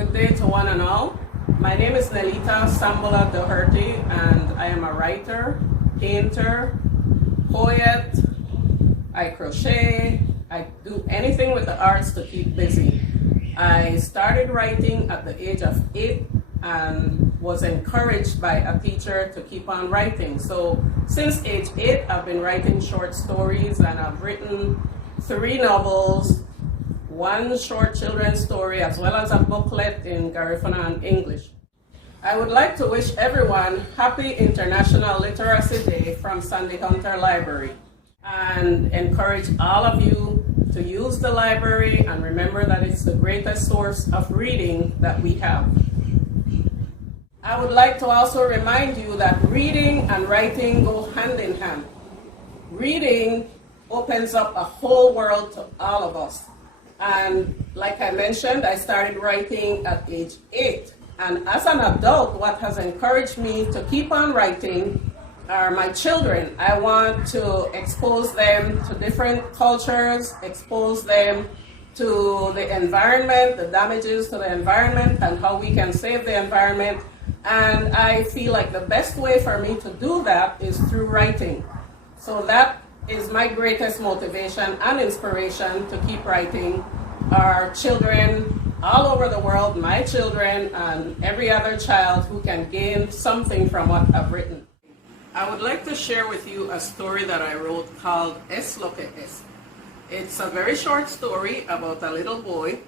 Good day to one and all. My name is Nelita Doherty, and I am a writer, painter, poet. I crochet. I do anything with the arts to keep busy. I started writing at the age of 8 and was encouraged by a teacher to keep on writing. So since age 8, I've been writing short stories, and I've written 3 novels, 1 short children's story, as well as a booklet in Garifuna and English. I would like to wish everyone happy International Literacy Day from Sandy Hunter Library, and encourage all of you to use the library and remember that it's the greatest source of reading that we have. I would like to also remind you that reading and writing go hand in hand. Reading opens up a whole world to all of us. And like I mentioned, I started writing at age 8. And as an adult, what has encouraged me to keep on writing are my children. I want to expose them to different cultures, expose them to the environment, the damages to the environment, and how we can save the environment. And I feel like the best way for me to do that is through writing. So that is my greatest motivation and inspiration to keep writing. Our children all over the world, my children and every other child who can gain something from what I've written. I would like to share with you a story that I wrote called Es Lo Que Es. It's a very short story about a little boy,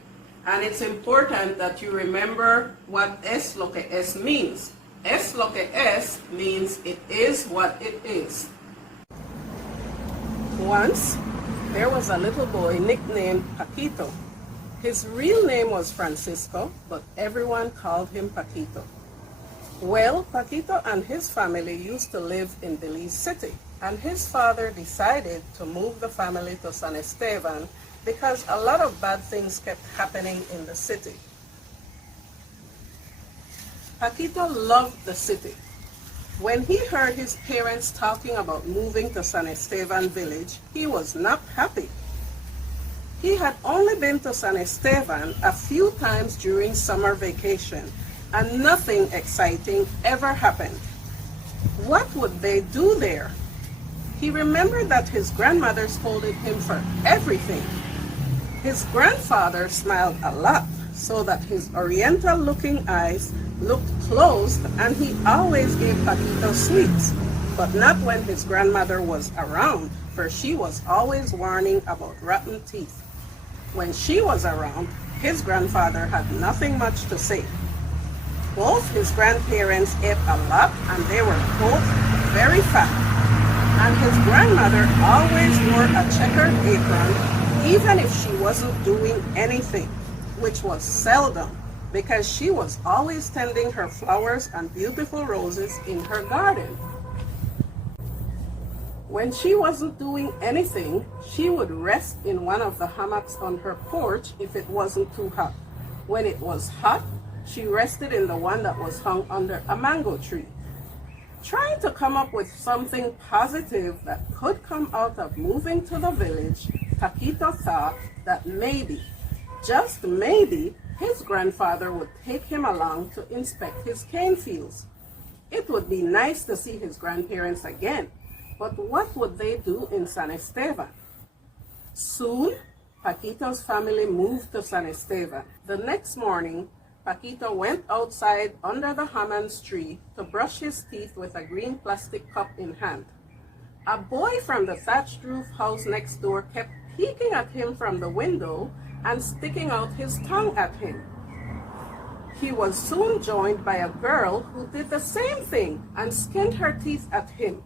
and it's important that you remember what Es Lo Que Es means. Es Lo Que Es means it is what it is. Once, there was a little boy nicknamed Paquito. His real name was Francisco, but everyone called him Paquito. Well, Paquito and his family used to live in Belize City, and his father decided to move the family to San Esteban because a lot of bad things kept happening in the city. Paquito loved the city. When he heard his parents talking about moving to San Esteban village, he was not happy. He had only been to San Esteban a few times during summer vacation, and nothing exciting ever happened. What would they do there? He remembered that his grandmother scolded him for everything. His grandfather smiled a lot, so that his oriental-looking eyes looked closed, and he always gave Paquito sweets, but not when his grandmother was around, for she was always warning about rotten teeth. When she was around, his grandfather had nothing much to say. Both his grandparents ate a lot, and they were both very fat. And his grandmother always wore a checkered apron, even if she wasn't doing anything, which was seldom, because she was always tending her flowers and beautiful roses in her garden. When she wasn't doing anything, she would rest in one of the hammocks on her porch if it wasn't too hot. When it was hot, she rested in the one that was hung under a mango tree. Trying to come up with something positive that could come out of moving to the village, Paquito thought that maybe, just maybe, his grandfather would take him along to inspect his cane fields. It would be nice to see his grandparents again, but what would they do in San Esteban? Soon, Paquito's family moved to San Esteban. The next morning, Paquito went outside under the hammond's tree to brush his teeth with a green plastic cup in hand. A boy from the thatched roof house next door kept peeking at him from the window and sticking out his tongue at him. He was soon joined by a girl who did the same thing and skinned her teeth at him.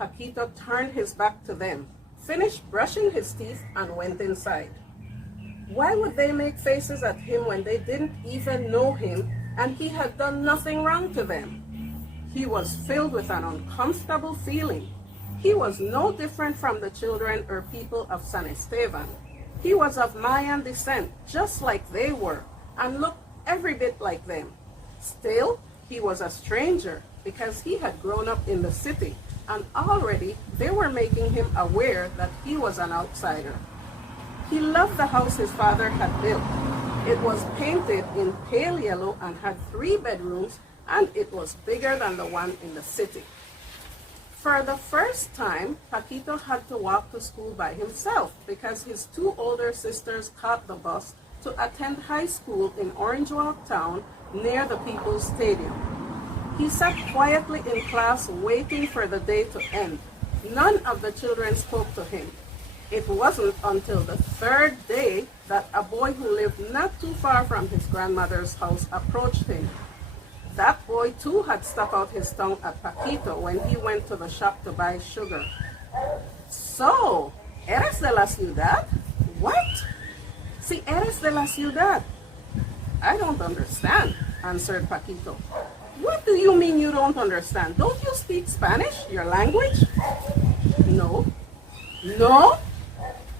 Paquito turned his back to them, finished brushing his teeth, and went inside. Why would they make faces at him when they didn't even know him and he had done nothing wrong to them? He was filled with an uncomfortable feeling. He was no different from the children or people of San Esteban. He was of Mayan descent, just like they were, and looked every bit like them. Still, he was a stranger because he had grown up in the city, and already they were making him aware that he was an outsider. He loved the house his father had built. It was painted in pale yellow and had 3 bedrooms, and it was bigger than the one in the city. For the first time, Paquito had to walk to school by himself because his 2 older sisters caught the bus to attend high school in Orange Walk Town near the People's Stadium. He sat quietly in class waiting for the day to end. None of the children spoke to him. It wasn't until the 3rd day that a boy who lived not too far from his grandmother's house approached him. That boy too had stuck out his tongue at Paquito when he went to the shop to buy sugar. So, ¿eres de la ciudad? What? Si eres de la ciudad. I don't understand, answered Paquito. What do you mean you don't understand? Don't you speak Spanish, your language? No. No?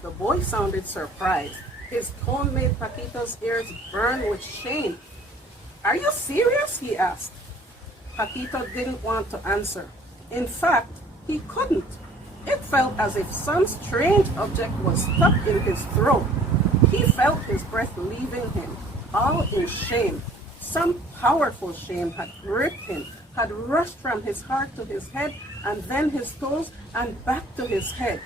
The boy sounded surprised. His tone made Paquito's ears burn with shame. Are you serious? He asked. Paquito didn't want to answer. In fact, he couldn't. It felt as if some strange object was stuck in his throat. He felt his breath leaving him, all in shame. Some powerful shame had gripped him, had rushed from his heart to his head, and then his toes, and back to his head.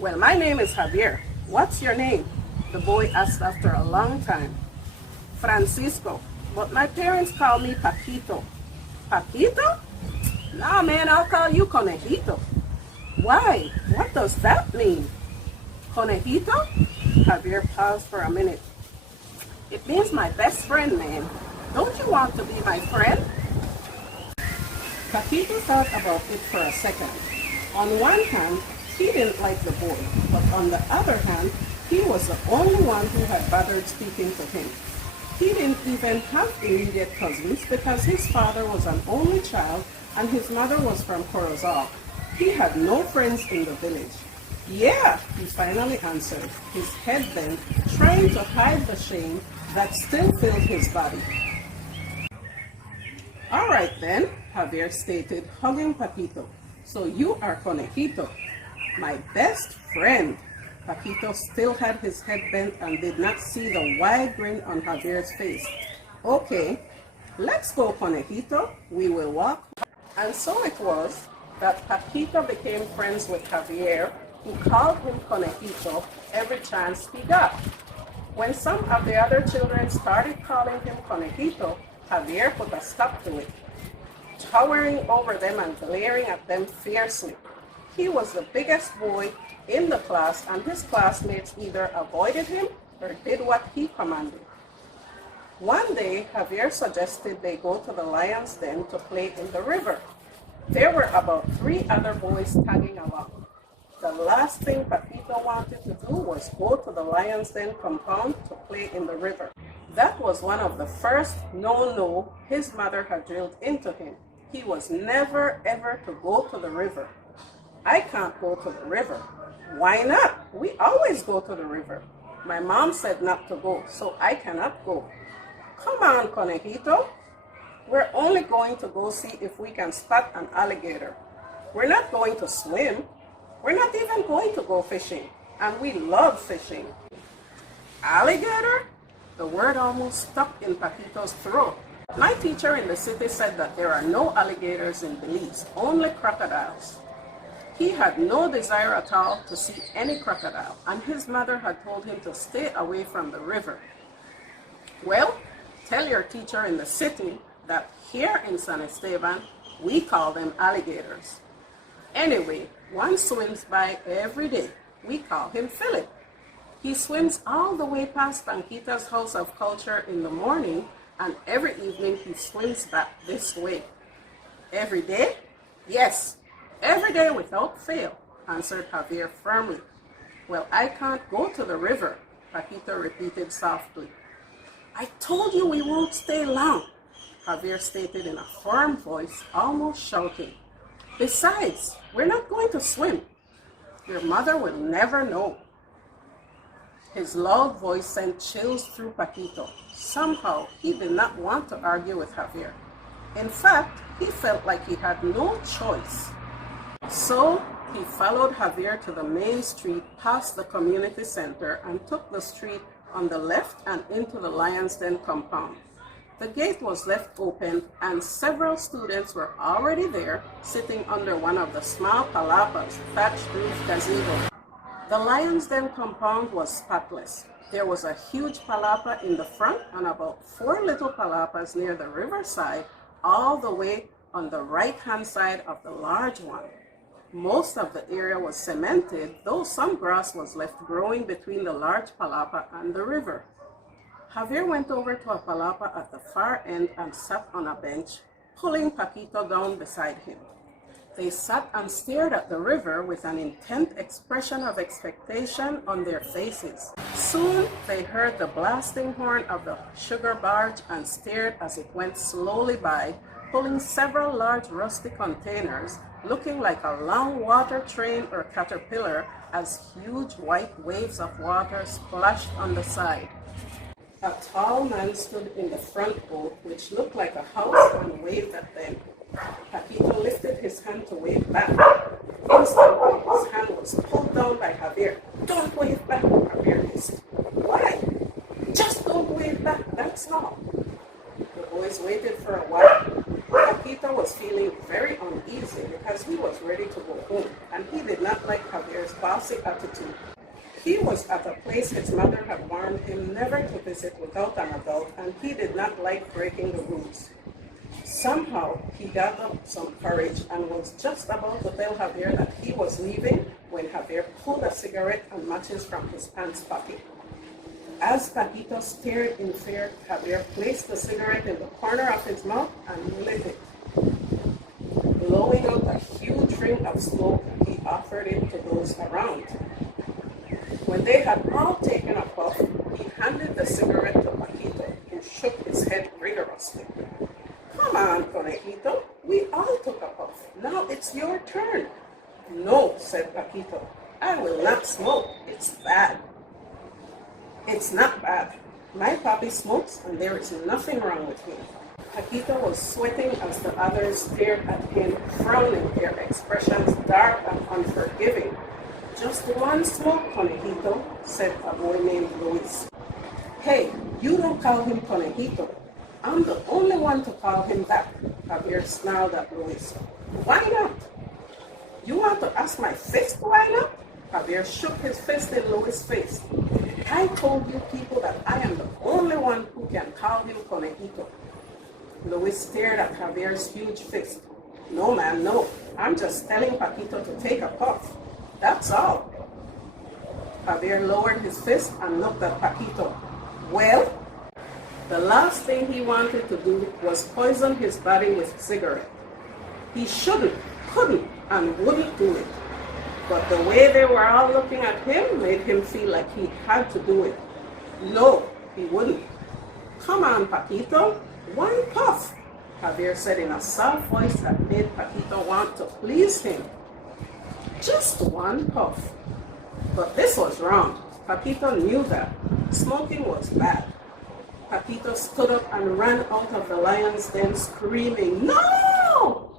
Well, my name is Javier. What's your name? The boy asked after a long time. Francisco, but my parents call me Paquito. Paquito? Nah, man, I'll call you Conejito. Why? What does that mean? Conejito? Javier paused for a minute. It means my best friend, man. Don't you want to be my friend? Paquito thought about it for a second. On one hand, he didn't like the boy, but on the other hand, he was the only one who had bothered speaking to him. He didn't even have immediate cousins because his father was an only child and his mother was from Corozal. He had no friends in the village. Yeah, he finally answered, his head bent, trying to hide the shame that still filled his body. All right then, Javier stated, hugging Paquito. So you are Conejito, my best friend. Paquito still had his head bent and did not see the wide grin on Javier's face. Okay, let's go, Conejito. We will walk. And so it was that Paquito became friends with Javier, who called him Conejito every chance he got. When some of the other children started calling him Conejito, Javier put a stop to it, towering over them and glaring at them fiercely. He was the biggest boy in the class, and his classmates either avoided him or did what he commanded. One day, Javier suggested they go to the lion's den to play in the river. There were about 3 other boys tagging along. The last thing Paquito wanted to do was go to the lion's den compound to play in the river. That was one of the first no his mother had drilled into him. He was never ever to go to the river. I can't go to the river. Why not? We always go to the river. My mom said not to go, so I cannot go. Come on, Conejito. We're only going to go see if we can spot an alligator. We're not going to swim. We're not even going to go fishing. And we love fishing. Alligator? The word almost stuck in Paquito's throat. My teacher in the city said that there are no alligators in Belize, only crocodiles. He had no desire at all to see any crocodile, and his mother had told him to stay away from the river. Well, tell your teacher in the city that here in San Esteban, we call them alligators. Anyway, one swims by every day. We call him Philip. He swims all the way past Panquita's House of Culture in the morning, and every evening he swims back this way. Every day? Yes, every day without fail, answered Javier firmly. Well, I can't go to the river, Paquito repeated softly. I told you we won't stay long, Javier stated in a firm voice, almost shouting. Besides, we're not going to swim. Your mother will never know. His loud voice sent chills through Paquito. Somehow, he did not want to argue with Javier. In fact, he felt like he had no choice. So, he followed Javier to the main street past the community center and took the street on the left and into the Lion's Den compound. The gate was left open and several students were already there, sitting under one of the small palapas, thatched roof gazebo. The Lion's Den compound was spotless. There was a huge palapa in the front and about 4 little palapas near the riverside, all the way on the right-hand side of the large one. Most of the area was cemented, though some grass was left growing between the large palapa and the river. Javier went over to a palapa at the far end and sat on a bench, pulling Paquito down beside him. They sat and stared at the river with an intent expression of expectation on their faces. Soon they heard the blasting horn of the sugar barge and stared as it went slowly by, pulling several large rusty containers, looking like a long water train or caterpillar as huge white waves of water splashed on the side. A tall man stood in the front boat, which looked like a house, and waved at them. Paquito lifted his hand to wave back. Instantly, his hand was pulled down by Javier. "Don't wave back," Javier hissed. "Why?" "Just don't wave back, that's all." The boys waited for a while. Paquito was feeling very uneasy because he was ready to go home, and he did not like Javier's bossy attitude. He was at a place his mother had warned him never to visit without an adult, and he did not like breaking the rules. Somehow, he got up some courage and was just about to tell Javier that he was leaving when Javier pulled a cigarette and matches from his pants pocket. As Paquito stared in fear, Javier placed the cigarette in the corner of his mouth and lit it. Blowing out a huge ring of smoke, he offered it to those around. When they had all taken a puff, he handed the cigarette to Paquito, who shook his head rigorously. "Come on, Conejito, we all took a puff. Now it's your turn." "No," said Paquito, "I will not smoke. It's bad." "It's not bad. My papi smokes and there is nothing wrong with him." Paquito was sweating as the others stared at him, frowning, their expressions dark and unforgiving. "Just one smoke, Conejito," said a boy named Luis. "Hey, you don't call him Conejito. I'm the only one to call him that," Javier snarled at Luis. "Why not?" "You want to ask my fist why not?" Javier shook his fist in Luis' face. "I told you people that I am the only one who can call him Conejito." Luis stared at Javier's huge fist. "No, man, no. I'm just telling Paquito to take a puff. That's all." Javier lowered his fist and looked at Paquito. "Well?" The last thing he wanted to do was poison his body with cigarette. He shouldn't, couldn't, and wouldn't do it. But the way they were all looking at him made him feel like he had to do it. No, he wouldn't. "Come on, Paquito, one puff," Javier said in a soft voice that made Paquito want to please him. Just one puff. But this was wrong. Paquito knew that. Smoking was bad. Paquito stood up and ran out of the Lion's Den screaming, "No!"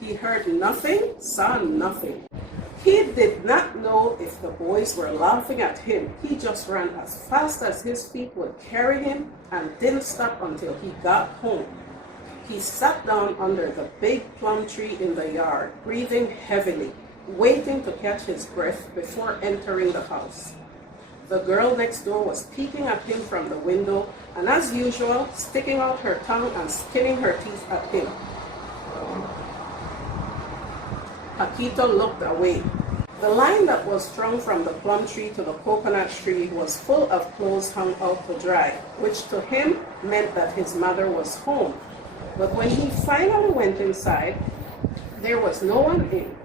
He heard nothing, saw nothing. He did not know if the boys were laughing at him. He just ran as fast as his feet would carry him and didn't stop until he got home. He sat down under the big plum tree in the yard, breathing heavily, waiting to catch his breath before entering the house. The girl next door was peeping at him from the window and, as usual, sticking out her tongue and skinning her teeth at him. Paquito looked away. The line that was strung from the plum tree to the coconut tree was full of clothes hung out to dry, which to him meant that his mother was home. But when he finally went inside, there was no one in.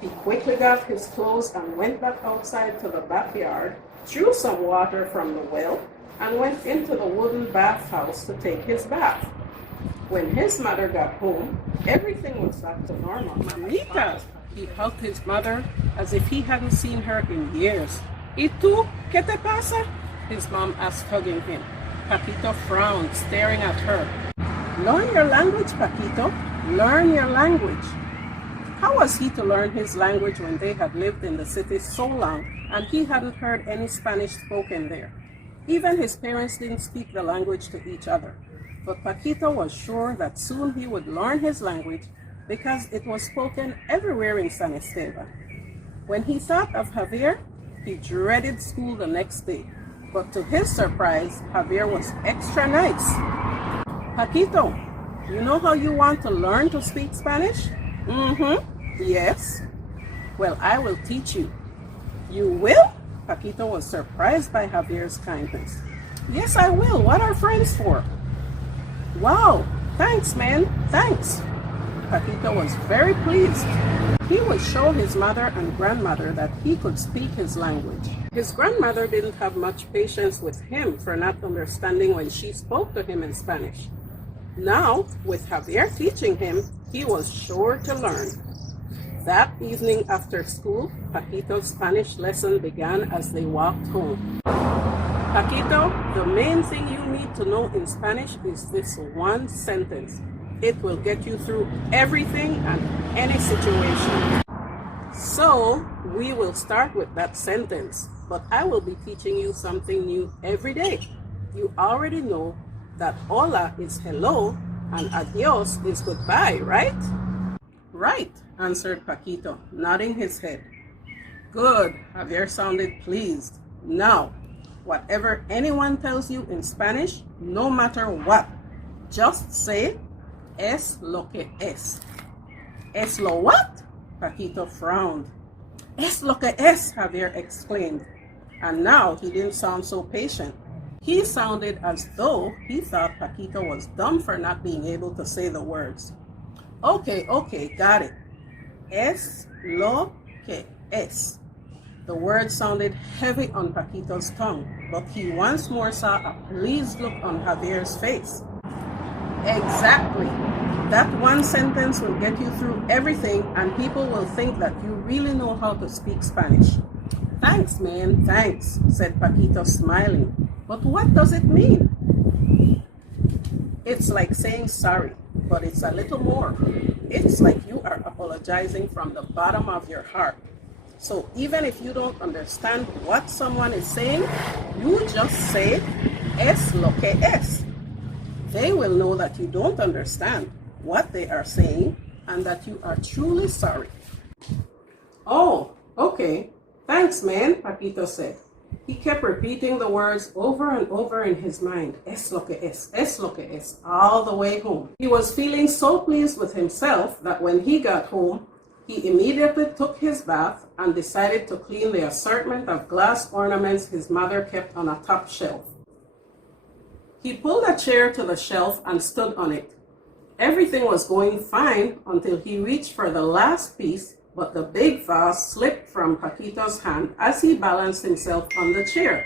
He quickly got his clothes and went back outside to the backyard, drew some water from the well, and went into the wooden bathhouse to take his bath. When his mother got home, everything was back to normal. "Mamita!" He hugged his mother as if he hadn't seen her in years. "¿Y tú? ¿Qué te pasa?" his mom asked, hugging him. Paquito frowned, staring at her. "Learn your language, Paquito. Learn your language." How was he to learn his language when they had lived in the city so long and he hadn't heard any Spanish spoken there? Even his parents didn't speak the language to each other. But Paquito was sure that soon he would learn his language because it was spoken everywhere in San Esteban. When he thought of Javier, he dreaded school the next day. But to his surprise, Javier was extra nice. Paquito, you know how you want to learn to speak Spanish? Mm-hmm. Yes. Well, I will teach you. You will? Paquito was surprised by Javier's kindness. Yes, I will. What are friends for? Wow. Thanks, man. Thanks. Paquito was very pleased. He would show his mother and grandmother that he could speak his language. His grandmother didn't have much patience with him for not understanding when she spoke to him in Spanish. Now, with Javier teaching him, he was sure to learn. That evening after school, Paquito's Spanish lesson began as they walked home. Paquito, the main thing you need to know in Spanish is this one sentence. It will get you through everything and any situation. So, we will start with that sentence, but I will be teaching you something new every day. You already know that hola is hello and adios is goodbye, right? Right, answered Paquito, nodding his head. Good, Javier sounded pleased. Now, whatever anyone tells you in Spanish, no matter what, just say, es lo que es. Es lo what? Paquito frowned. Es lo que es, Javier exclaimed. And now he didn't sound so patient. He sounded as though he thought Paquito was dumb for not being able to say the words. Okay, got it. Es lo que es. The word sounded heavy on Paquito's tongue, but he once more saw a pleased look on Javier's face. Exactly. That one sentence will get you through everything, and people will think that you really know how to speak Spanish. Thanks, man, thanks, said Paquito, smiling. But what does it mean? It's like saying sorry, but it's a little more. It's like you are apologizing from the bottom of your heart. So even if you don't understand what someone is saying, you just say, es lo que es. They will know that you don't understand what they are saying and that you are truly sorry. Oh, okay. Thanks, man, Paquito said. He kept repeating the words over and over in his mind, es lo que es, all the way home. He was feeling so pleased with himself that when he got home, he immediately took his bath and decided to clean the assortment of glass ornaments his mother kept on a top shelf. He pulled a chair to the shelf and stood on it. Everything was going fine until he reached for the last piece, but the big vase slipped from Paquito's hand as he balanced himself on the chair.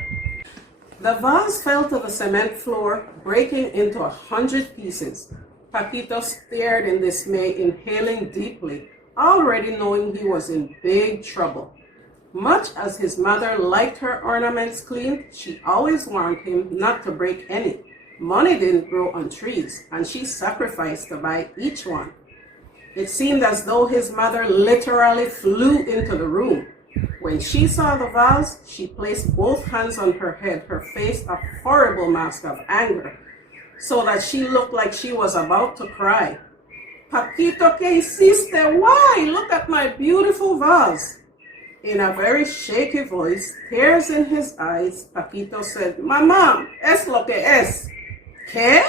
The vase fell to the cement floor, breaking into 100 pieces. Paquito stared in dismay, inhaling deeply, already knowing he was in big trouble. Much as his mother liked her ornaments cleaned, she always warned him not to break any. Money didn't grow on trees, and she sacrificed to buy each one. It seemed as though his mother literally flew into the room. When she saw the vase, she placed both hands on her head, her face a horrible mask of anger, so that she looked like she was about to cry. Paquito, ¿qué hiciste? Why? Look at my beautiful vase. In a very shaky voice, tears in his eyes, Paquito said, Mamá, es lo que es. ¿Qué?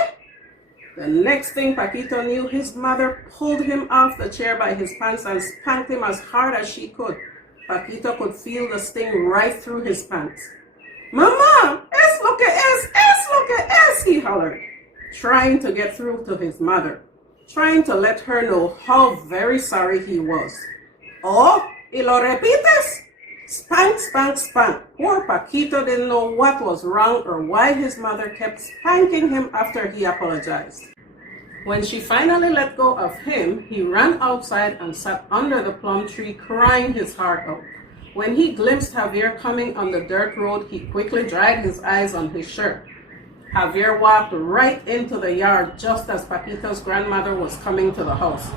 The next thing Paquito knew, his mother pulled him off the chair by his pants and spanked him as hard as she could. Paquito could feel the sting right through his pants. Mamá, es lo que es, he hollered, trying to get through to his mother, trying to let her know how very sorry he was. Oh, ¿y lo repites? Spank, spank, spank. Poor Paquito didn't know what was wrong or why his mother kept spanking him after he apologized. When she finally let go of him, he ran outside and sat under the plum tree crying his heart out. When he glimpsed Javier coming on the dirt road, he quickly dried his eyes on his shirt. Javier walked right into the yard just as Paquito's grandmother was coming to the house.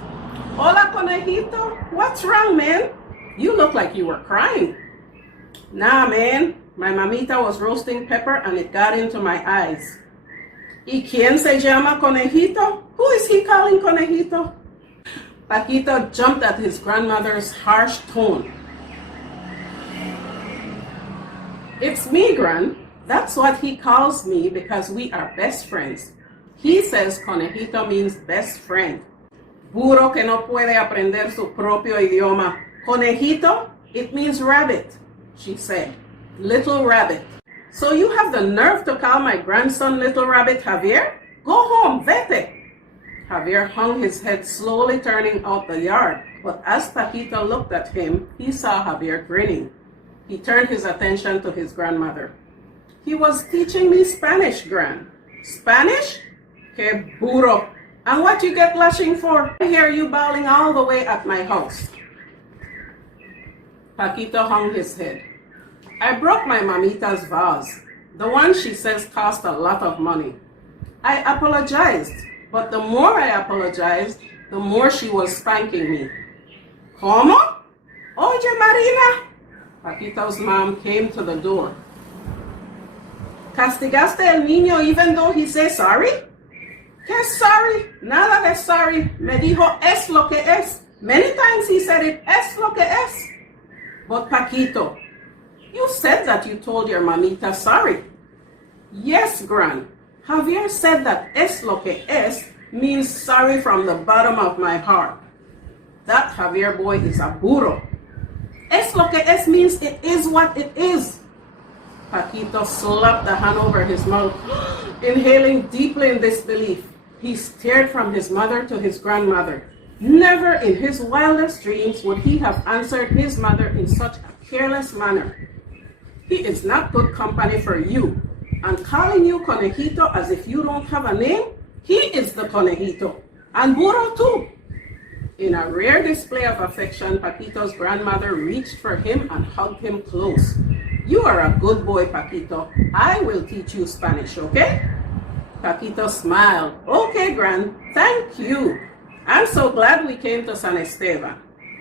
Hola, conejito. What's wrong, man? You look like you were crying. Nah, man. My mamita was roasting pepper and it got into my eyes. ¿Y quién se llama Conejito? Who is he calling Conejito? Paquito jumped at his grandmother's harsh tone. It's me, Gran. That's what he calls me because we are best friends. He says Conejito means best friend. Burro que no puede aprender su propio idioma. Conejito, it means rabbit, she said. Little rabbit. So you have the nerve to call my grandson Little Rabbit Javier? Go home, vete. Javier hung his head, slowly turning out the yard. But as Paquito looked at him, he saw Javier grinning. He turned his attention to his grandmother. He was teaching me Spanish, Gran. Spanish? Que burro. And what you get blushing for? I hear you bawling all the way at my house. Paquito hung his head. I broke my mamita's vase, the one she says cost a lot of money. I apologized, but the more I apologized, the more she was spanking me. ¿Cómo? Oye, Marina. Paquito's mom came to the door. ¿Castigaste el niño even though he says sorry? ¿Qué sorry? Nada de sorry. Me dijo es lo que es. Many times he said it, es lo que es. But Paquito, you said that you told your mamita sorry. Yes, Gran. Javier said that es lo que es means sorry from the bottom of my heart. That Javier boy is a burro. Es lo que es means it is what it is. Paquito slapped the hand over his mouth, inhaling deeply in disbelief. He stared from his mother to his grandmother. Never in his wildest dreams would he have answered his mother in such a careless manner. He is not good company for you. And calling you Conejito as if you don't have a name, he is the Conejito. And burro too. In a rare display of affection, Paquito's grandmother reached for him and hugged him close. You are a good boy, Paquito. I will teach you Spanish, okay? Paquito smiled. Okay, Gran, thank you. I'm so glad we came to San Esteban.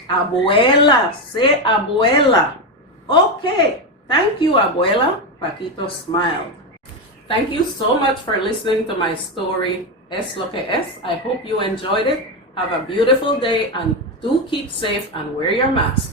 Abuela, say abuela. Okay, thank you, abuela. Paquito smiled. Thank you so much for listening to my story, Es Lo Que Es. I hope you enjoyed it. Have a beautiful day and do keep safe and wear your mask.